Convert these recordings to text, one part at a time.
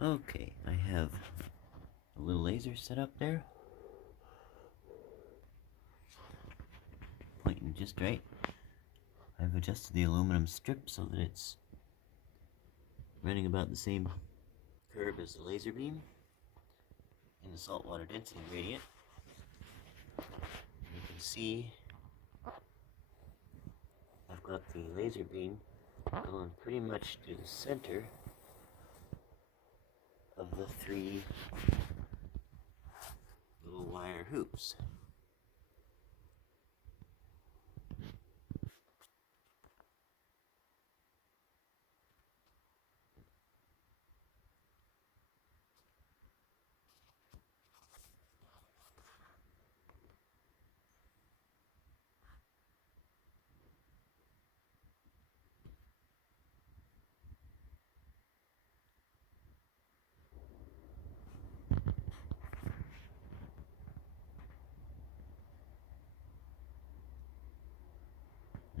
Okay, I have a little laser set up there, pointing just right. I've adjusted the aluminum strip so that it's running about the same curve as the laser beam in the saltwater density gradient. You can see I've got the laser beam going pretty much to the center of the three little wire hoops.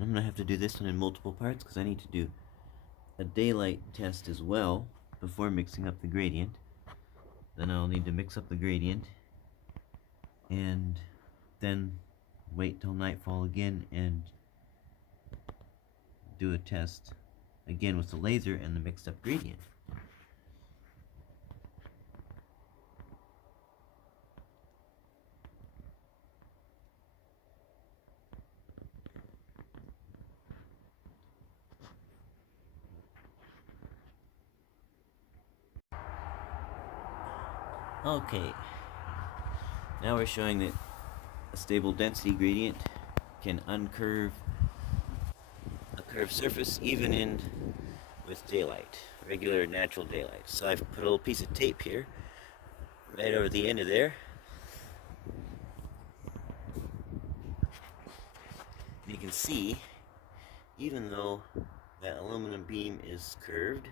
I'm going to have to do this one in multiple parts because I need to do a daylight test as well before mixing up the gradient. Then I'll need to mix up the gradient and then wait till nightfall again and do a test again with the laser and the mixed up gradient. Okay, now we're showing that a stable density gradient can uncurve a curved surface even in with daylight, regular natural daylight. So I've put a little piece of tape here right over the end of there. You can see, even though that aluminum beam is curved,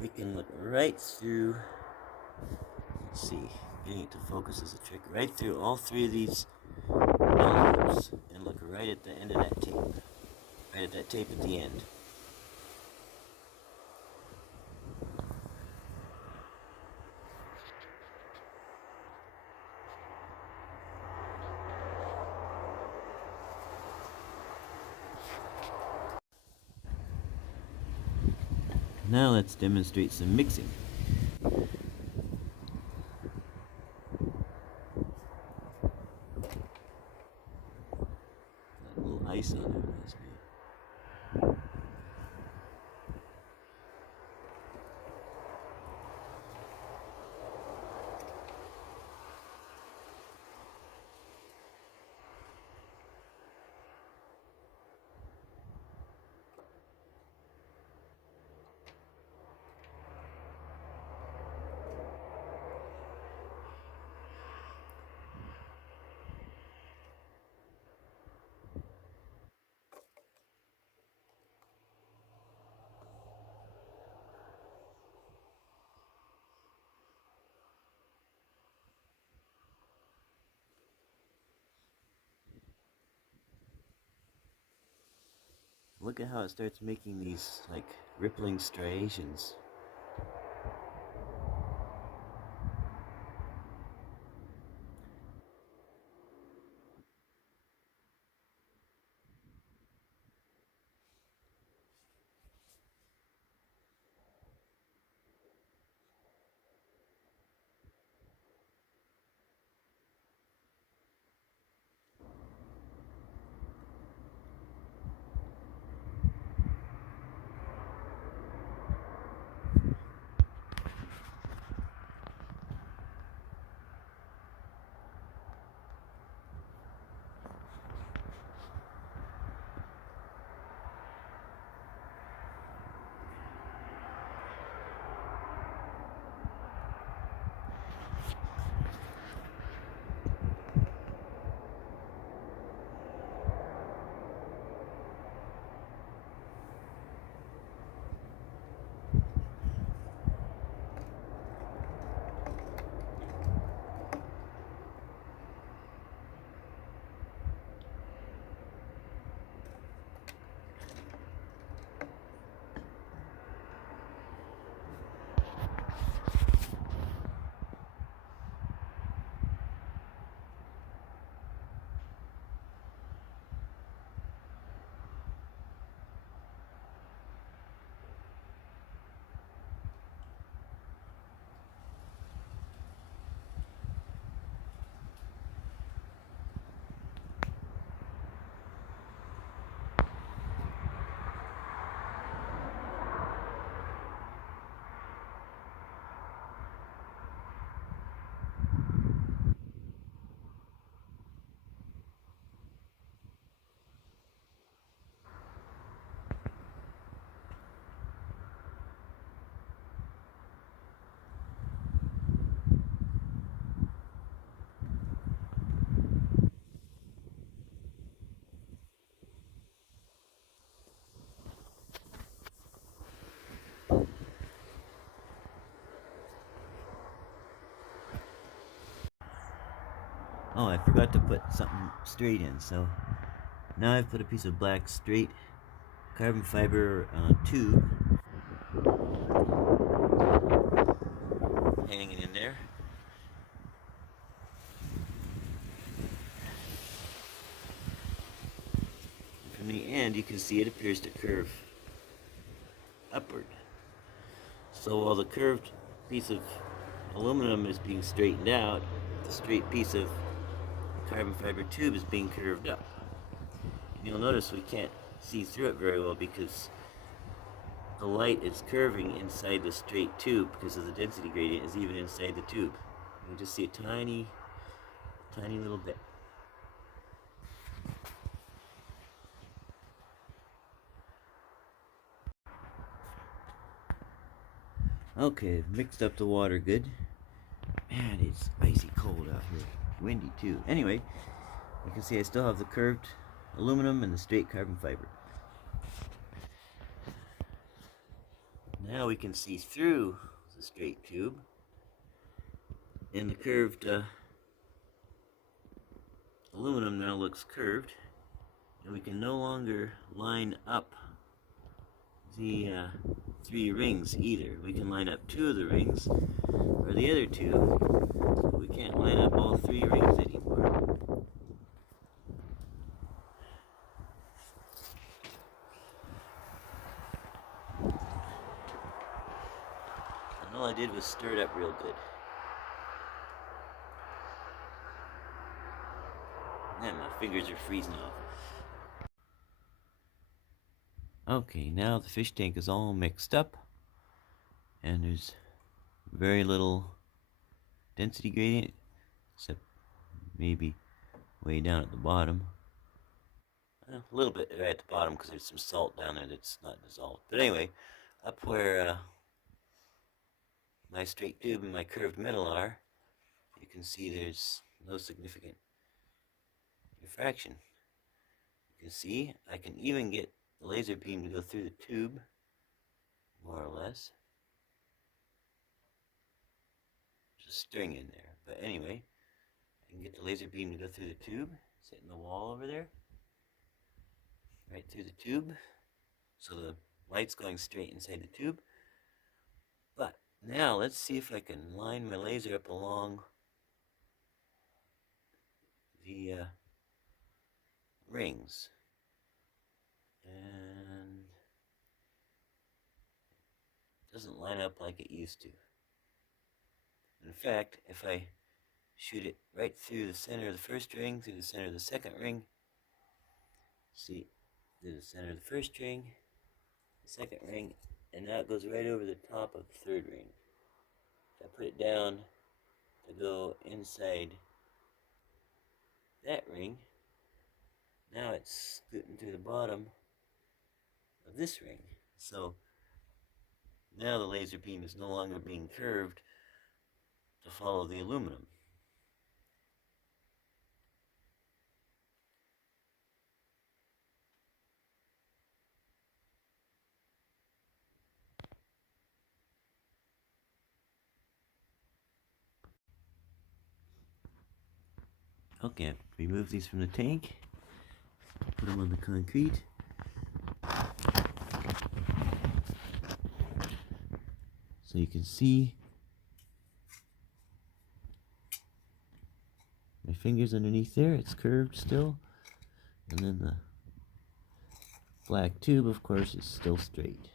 we can look right through, let's see, getting it to focus is a trick, right through all three of these loops and look right at the end of that tape, right at that tape at the end. Now let's demonstrate some mixing. Got a little ice on it last night. Look at how it starts making these like rippling striations. Oh, I forgot to put something straight in, so now I've put a piece of black straight carbon fiber tube hanging in there. From the end, you can see it appears to curve upward. So while the curved piece of aluminum is being straightened out, the straight piece of carbon fiber tube is being curved up. And you'll notice we can't see through it very well because the light is curving inside the straight tube because of the density gradient is even inside the tube. You can just see a tiny little bit. Okay, I've mixed up the water good. Man, it's icy cold out here. Windy too. Anyway, you can see I still have the curved aluminum and the straight carbon fiber. Now we can see through the straight tube, and the curved aluminum now looks curved, and we can no longer line up the 3 rings either. We can line up 2 of the rings, or the other 2, but we can't line up all 3 rings anymore. And all I did was stir it up real good. Man, my fingers are freezing off. Okay, now the fish tank is all mixed up, and there's very little density gradient, except maybe way down at the bottom. A little bit right at the bottom because there's some salt down there that's not dissolved. But anyway, up where my straight tube and my curved metal are, you can see there's no significant refraction. You can see I can even get the laser beam to go through the tube, more or less. There's a string in there, but anyway, I can get the laser beam to go through the tube, sit in the wall over there, right through the tube, so the light's going straight inside the tube. But now let's see if I can line my laser up along the rings, and it doesn't line up like it used to. In fact, if I shoot it right through the center of the first ring, through the center of the second ring, see, through the center of the first ring, the second ring, and now it goes right over the top of the third ring. If I put it down to go inside that ring, now it's scooting through the bottom of this ring. So now the laser beam is no longer being curved to follow the aluminum. Okay, I've removed these from the tank, put them on the concrete. So you can see my fingers underneath there, it's curved still. And then the black tube, of course, is still straight.